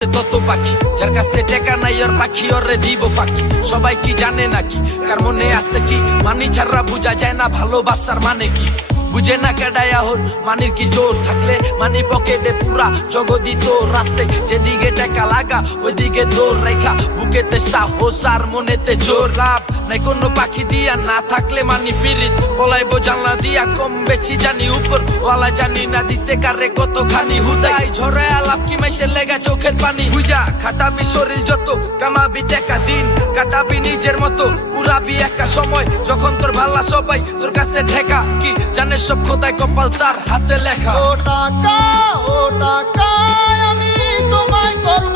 তত পাখি যার কাছে টেকা নাই ওর পাখি ওরে দিব ফাঁকি। সবাই কি জানে নাকি কার মনে আছে কি মানি ছাড়া বুঝা যায় না ভালোবাসার মানে কি। বুঝে না কেডায় হন মানির কি জোর থাকলে মানি পকেটে পুরা জগদি তোর রাস্তে যেদিকে টেকা লাগা ওইদিকে দৌড় রেখা বুকেতে সাহস আর মনেতে জোর। লাভ নাই কোনো পাখি দিয়া না থাকলে মানি পিরিত পলাইবো জানলা দিয়া কম বেশি জানি উপর ওয়ালা জানি না দিছে কারে কতখানি হুদাই ঝরে আলাপ কি মেশে লেগা চোখের পানি বুঝা খাটাবি শরীর যত কামাবি টাকা দিন কাটাবি নিজের মতো উড়াবি একা সময় যখন তোর ভাল্লা সবাই তোর কাছে ঠেকা কি জানে সব খোদাই কপাল তার হাতে লেখা। ও টাকা আমি তোমায় করব